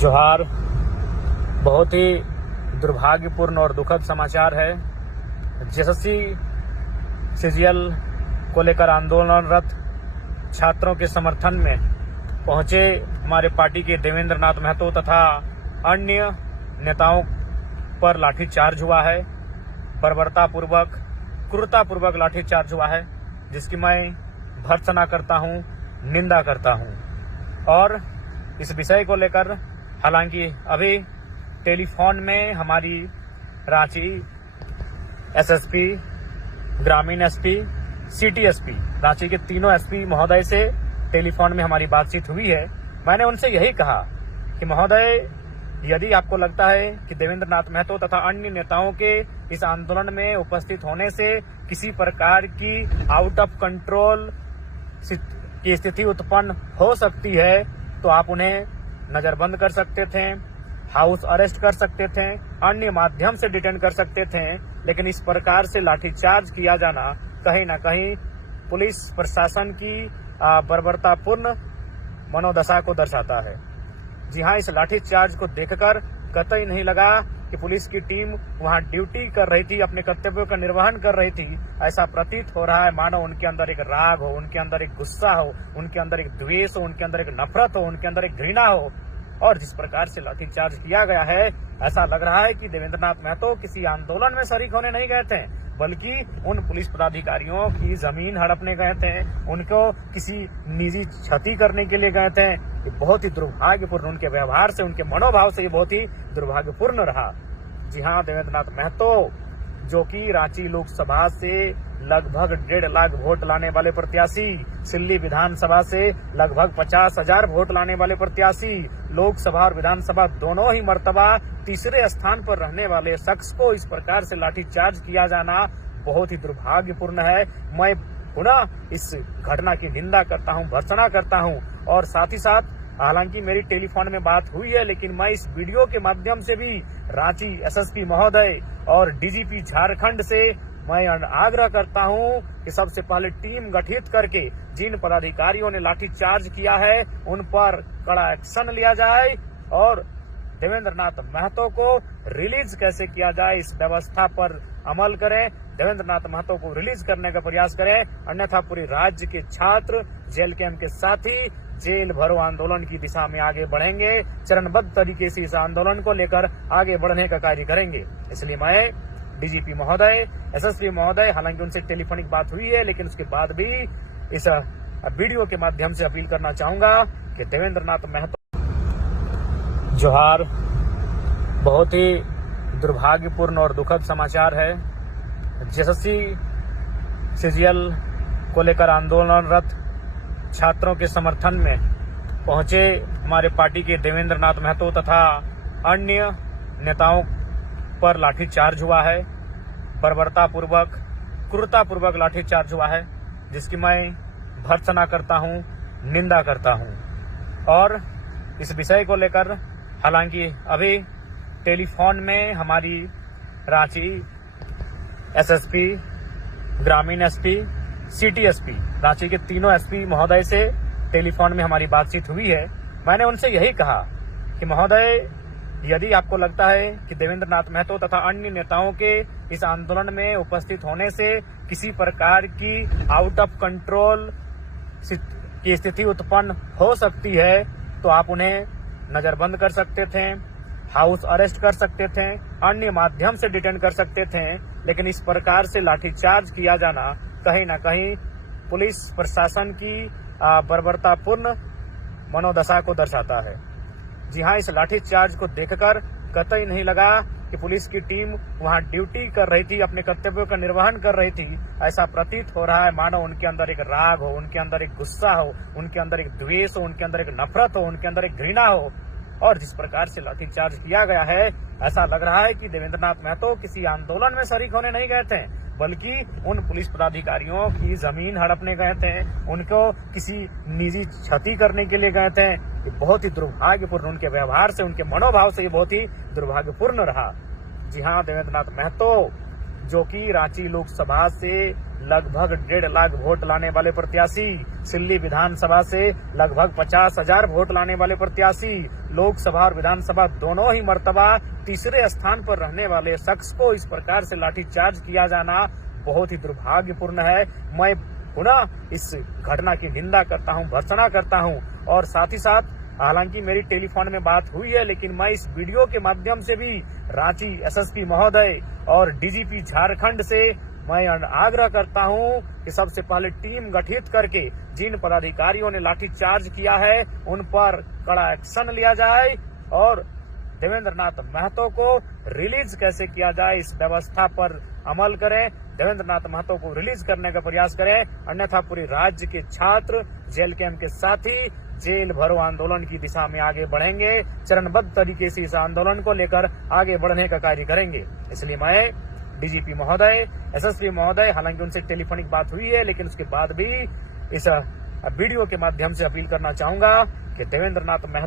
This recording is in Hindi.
जोहार। बहुत ही दुर्भाग्यपूर्ण और दुखद समाचार है। एसएससी सीजीएल को लेकर आंदोलनरत छात्रों के समर्थन में पहुंचे हमारे पार्टी के देवेंद्र नाथ महतो तथा अन्य नेताओं पर लाठीचार्ज हुआ है। बर्बरतापूर्वक, क्रूरतापूर्वक लाठीचार्ज हुआ है, जिसकी मैं भर्त्सना करता हूं, निंदा करता हूं। और इस विषय को लेकर हालांकि अभी टेलीफोन में हमारी रांची एसएसपी, ग्रामीण एसपी, सिटी एसपी, रांची के तीनों एसपी महोदय से टेलीफोन में हमारी बातचीत हुई है। मैंने उनसे यही कहा कि महोदय, यदि आपको लगता है कि देवेंद्र नाथ महतो तथा अन्य नेताओं के इस आंदोलन में उपस्थित होने से किसी प्रकार की आउट ऑफ कंट्रोल की स्थिति उत्पन्न हो सकती है, तो आप उन्हें नजरबंद कर सकते थे, हाउस अरेस्ट कर सकते थे, अन्य माध्यम से डिटेन कर सकते थे। लेकिन इस प्रकार से लाठीचार्ज किया जाना कहीं न कहीं पुलिस प्रशासन की बर्बरतापूर्ण मनोदशा को दर्शाता है। जी हाँ, इस लाठीचार्ज को देखकर कतई नहीं लगा कि पुलिस की टीम वहां ड्यूटी कर रही थी, अपने कर्तव्यों का निर्वहन कर रही थी। ऐसा प्रतीत हो रहा है मानो उनके अंदर एक राग हो, उनके अंदर एक गुस्सा हो, उनके अंदर एक द्वेष हो, उनके अंदर एक नफरत हो, उनके अंदर एक घृणा हो। और जिस प्रकार से लाठीचार्ज किया गया है, ऐसा लग रहा है कि देवेंद्र नाथ महतो किसी आंदोलन में शरीक होने नहीं गए थे, बल्कि उन पुलिस पदाधिकारियों की जमीन हड़पने गए थे, उनको किसी निजी क्षति करने के लिए गए थे। ये बहुत ही दुर्भाग्यपूर्ण, उनके व्यवहार से, उनके मनोभाव से ये बहुत ही दुर्भाग्यपूर्ण रहा। जी हाँ, देवेंद्र नाथ महतो जो कि रांची लोकसभा से लगभग 1.5 लाख वोट लाने वाले प्रत्याशी, सिल्ली विधानसभा से लगभग 50,000 वोट लाने वाले प्रत्याशी, लोकसभा और विधानसभा दोनों ही मर्तबा तीसरे स्थान पर रहने वाले शख्स को इस प्रकार से लाठीचार्ज किया जाना बहुत ही दुर्भाग्यपूर्ण है। मैं पुनः इस घटना की निंदा करता हूं, भर्त्सना करता हूं। और साथ ही साथ हालांकि मेरी टेलीफोन में बात हुई है, लेकिन मैं इस वीडियो के माध्यम से भी रांची एसएसपी महोदय और डीजीपी झारखंड से मैं आग्रह करता हूं कि सबसे पहले टीम गठित करके जिन पदाधिकारियों ने लाठीचार्ज किया है उन पर कड़ा एक्शन लिया जाए और देवेंद्र नाथ महतो को रिलीज कैसे किया जाए, इस व्यवस्था पर अमल करें। देवेंद्र नाथ महतो को रिलीज करने का प्रयास करें, अन्यथा पूरे राज्य के छात्र, जेल कैंप के साथी जेल भरो आंदोलन की दिशा में आगे बढ़ेंगे। चरणबद्ध तरीके से इस आंदोलन को लेकर आगे बढ़ने का कार्य करेंगे। इसलिए मैं डीजीपी महोदय, एसएसपी महोदय, हालांकि उनसे टेलीफोनिक बात हुई है, लेकिन उसके बाद भी इस वीडियो के माध्यम से अपील करना चाहूंगा कि देवेंद्र नाथ महतो। जोहार। बहुत ही दुर्भाग्यपूर्ण और दुखद समाचार है। एसएससी सीजीएल को लेकर आंदोलनरत छात्रों के समर्थन में पहुंचे हमारे पार्टी के देवेंद्र नाथ महतो तथा अन्य नेताओं पर लाठीचार्ज हुआ है। बर्बरतापूर्वक, क्रूरतापूर्वक लाठीचार्ज हुआ है, जिसकी मैं भर्त्सना करता हूं, निंदा करता हूं। और इस विषय को लेकर हालांकि अभी टेलीफोन में हमारी रांची एसएसपी, ग्रामीण एसपी, सिटी एसपी, रांची के तीनों एसपी महोदय से टेलीफोन में हमारी बातचीत हुई है। मैंने उनसे यही कहा कि महोदय, यदि आपको लगता है कि देवेंद्र नाथ महतो तथा अन्य नेताओं के इस आंदोलन में उपस्थित होने से किसी प्रकार की आउट ऑफ कंट्रोल की स्थिति उत्पन्न हो सकती है, तो आप उन्हें नजरबंद कर सकते थे, हाउस अरेस्ट कर सकते थे, अन्य माध्यम से डिटेन कर सकते थे। लेकिन इस प्रकार से लाठीचार्ज किया जाना कहीं न कहीं पुलिस प्रशासन की बर्बरतापूर्ण मनोदशा को दर्शाता है। जी हाँ, इस लाठीचार्ज को देखकर कतई नहीं लगा कि पुलिस की टीम वहां ड्यूटी कर रही थी, अपने कर्तव्यों का निर्वहन कर रही थी। ऐसा प्रतीत हो रहा है मानो उनके अंदर एक राग हो, उनके अंदर एक गुस्सा हो, उनके अंदर एक द्वेष हो, उनके अंदर एक नफरत हो, उनके अंदर एक घृणा हो। और जिस प्रकार से लाठीचार्ज किया गया है, ऐसा लग रहा है कि देवेंद्र नाथ महतो किसी आंदोलन में शरीक होने नहीं गए थे, बल्कि उन पुलिस पदाधिकारियों की जमीन हड़पने गए थे, उनको किसी निजी क्षति करने के लिए गए थे। ये बहुत ही दुर्भाग्यपूर्ण, उनके व्यवहार से, उनके मनोभाव से ये बहुत ही दुर्भाग्यपूर्ण रहा। जी हाँ, देवेंद्र नाथ महतो जो कि रांची लोकसभा से लगभग 1.5 लाख वोट लाने वाले प्रत्याशी, सिल्ली विधानसभा से लगभग 50,000 वोट लाने वाले प्रत्याशी, लोकसभा और विधानसभा दोनों ही मर्तबा तीसरे स्थान पर रहने वाले शख्स को इस प्रकार से लाठीचार्ज किया जाना बहुत ही दुर्भाग्यपूर्ण है। मैं पुनः इस घटना की निंदा करता हूं, भर्त्सना करता हूं और साथ ही साथ हालांकि मेरी टेलीफोन में बात हुई है, लेकिन मैं इस वीडियो के माध्यम से भी रांची एसएसपी महोदय और डीजीपी झारखंड से मैं आग्रह करता हूं कि सबसे पहले टीम गठित करके जिन पदाधिकारियों ने लाठीचार्ज किया है उन पर कड़ा एक्शन लिया जाए और देवेंद्र नाथ महतो को रिलीज कैसे किया जाए इस व्यवस्था पर अमल करें। देवेंद्र नाथ महतो को रिलीज करने का प्रयास करें, अन्यथा पूरे राज्य के छात्र, जेल कैंप के साथी जेल भरो आंदोलन की दिशा में आगे बढ़ेंगे। चरणबद्ध तरीके से इस आंदोलन को लेकर आगे बढ़ने का कार्य करेंगे। इसलिए मैं डीजीपी महोदय, एसएसपी महोदय, हालांकि उनसे टेलीफोनिक बात हुई है, लेकिन उसके बाद भी इस वीडियो के माध्यम से अपील करना चाहूंगा कि देवेंद्र नाथ महतो